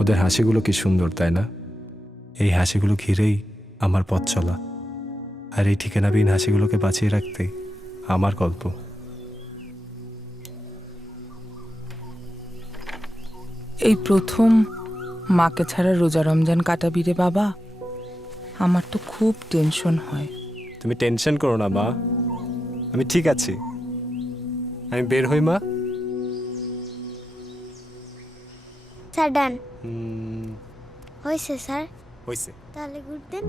ওদের হাসিগুলো কি সুন্দর, তাই না? এই হাসিগুলো ঘিরেই আমার পথ চলা, আর এই ঠিকানাবিহীন হাসিগুলোকে বাঁচিয়ে রাখতে আমার গল্প। এই প্রথম মাকে ছাড়া রোজা রমজান কাটাবি রে বাবা। আমার তো খুব টেনশন হয়। তুমি টেনশন করো না মা, আমি ঠিক আছি। আমি বের হই মা। স্যার ডান হয়েছে স্যার। হয়েছে। তাহলে গুড দেন।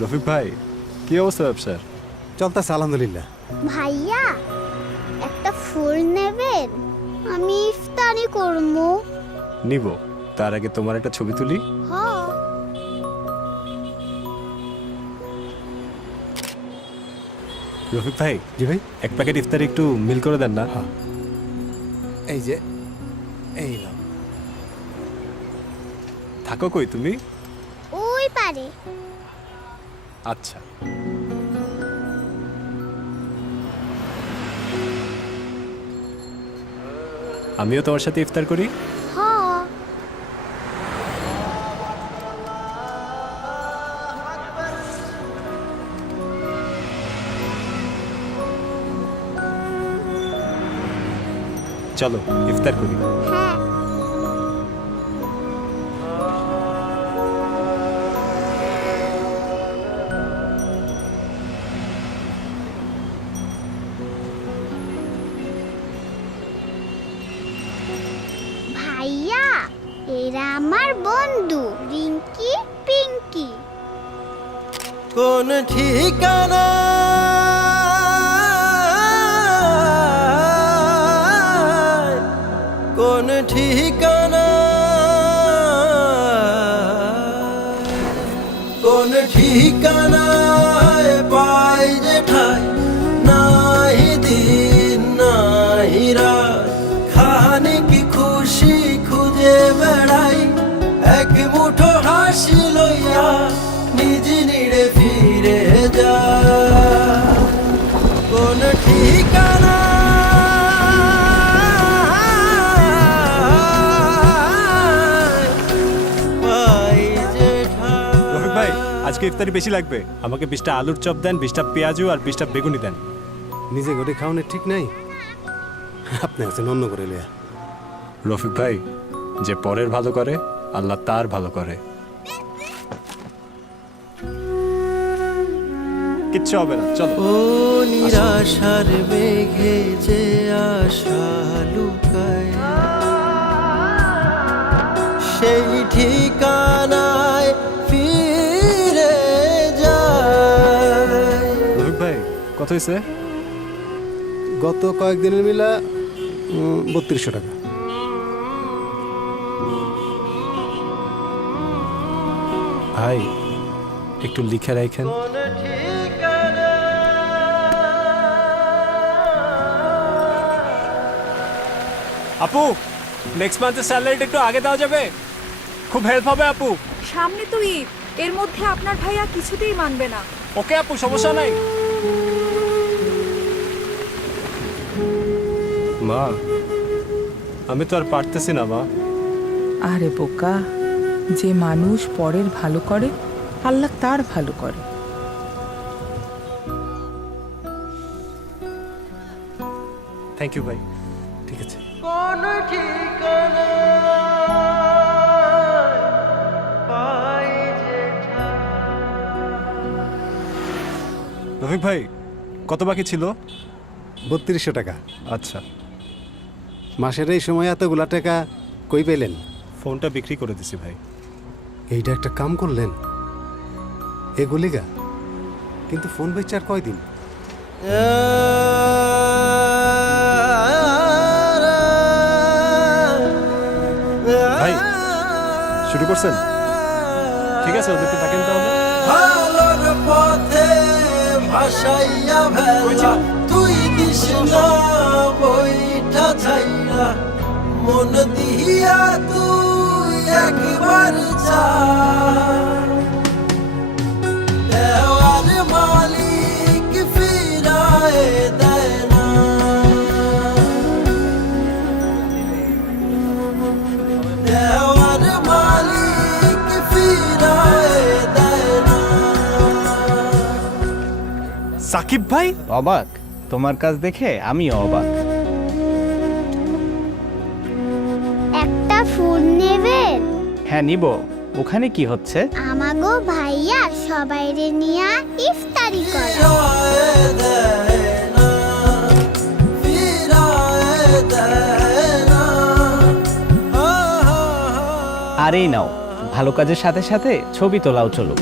রফিক ভাই, কি অবস্থা ব্যবসার? চলতেছে আলহামদুলিল্লাহ। ভাইয়া একটা ফুল নেবেন? আমি ইফতারি করবো। নিব, তার আগে তোমার একটা ছবি তুলি। হ রফিক ভাই, জি ভাই। এক প্যাকেট ইফতারি একটু মিল করে দেন না? এই যে এই নাও। থাকো কই তুমি? ওই পারে। আচ্ছা। আমিও তোমার সাথে ইফতার করি। হ চলো ইফতার করি। হ্যাঁ। ভাইয়া এরা আমার বন্ধু রিঙ্কি পিঙ্কি। কোন ঠিকানা কোন ঠিকানা কোন ঠিকানায় পাই যে ঠাই নাই দিন নাই রাত খানি কি খুশি খুঁজে বেড়াই এক মুঠো হাসি লইয়া নিজ নিড়ে ফিরে যা কোন ঠিকানা পাই যে রফিক ভাই, আজকে ইফতারি বেশি লাগবে। আমাকে 20টা আলুর চপ দেন, 20টা পেঁয়াজু আর 20টা বেগুনি দেন। নিজে ঘরে খাওয়ানোর ঠিক নাই, আপনি আছেন অন্য করে লিয়া। রফিক ভাই, যে পরের ভালো করে আল্লাহ তার ভালো করে। কিচ্ছু হবে না, চলো। ও নিরাশার মেঘে যে আশা লুকায় সেই ঠিকানায় ফিরে যায়। রফিক ভাই, কত হয়েছে? গত কয়েকদিনের মিলা 3200 টাকা। ভাই একটু লিখে রাখেন। কোন ঠিকানা আপু, নেক্সট মান্থের স্যালারিটা একটু আগে দেওয়া যাবে? খুব হেল্প হবে আপু। সামনে তো ঈদ, এর মধ্যে আপনার ভাইয়া কিছুতেই মানবে না। ওকে আপু, সমস্যা নাই। মা, আমি তো আর পারতেছি না মা। আরে বোকা, যে মানুষ পরের ভালো করে আল্লাহ তার ভালো করে। থ্যাংক ইউ ভাই। ঠিক আছে। কোন ঠিকানা পাই যে রফিক ভাই, কত বাকি ছিল? 3200 টাকা। আচ্ছা। মাসের এই সময় এতগুলা টাকা কই পেলেন? ফোনটা বিক্রি করে দিছি ভাই। এইটা একটা কাম করলেন এগুলিগা, কিন্তু ফোন বেচে আর কয়দিন? ভাই, শুরু করছেন? ঠিক আছে, ওদেরকে ডাকেন তাহলে। ভালোর পথে ভাসাইয়া ভেলা তুই দিস না বইটা ছাই মন দিয়া তুই একবার চা দেওয়ার মালিক ফিরায় দেয় না দেওয়ার মালিক ফিরায় দেয় না সাকিব ভাই, অবাক? তোমার কাজ দেখে আমিও অবাক। একটা ফুল নেবেন? হ্যাঁ নিব। ওখানে কি হচ্ছে? আমাগো ভাইয়া সবাইরে নিয়া ইফতারি করা। ফিরায় দেয় না ফিরায় দেয় না আর এই নাও, ভালো কাজের সাথে সাথে ছবি তোলাও চলুক।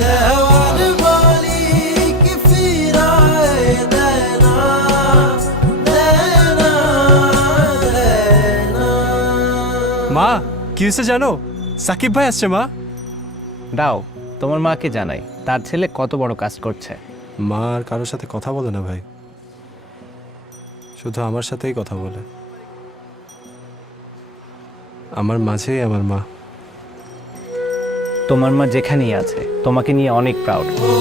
দেওয়ার মালিক ফিরায় দেয় না দেয় না দেয় না মা কি হয়েছে জানো? সাকিব ভাই আসছে মা। দাও, তোমার মাকে জানাই তার ছেলে কত বড় কাজ করছে। মা আর কারোর সাথে কথা বলে না ভাই, শুধু আমার সাথেই কথা বলে। আমার মাঝেই আমার মা। তোমার মা যেখানেই আছে তোমাকে নিয়ে অনেক প্রাউড। ও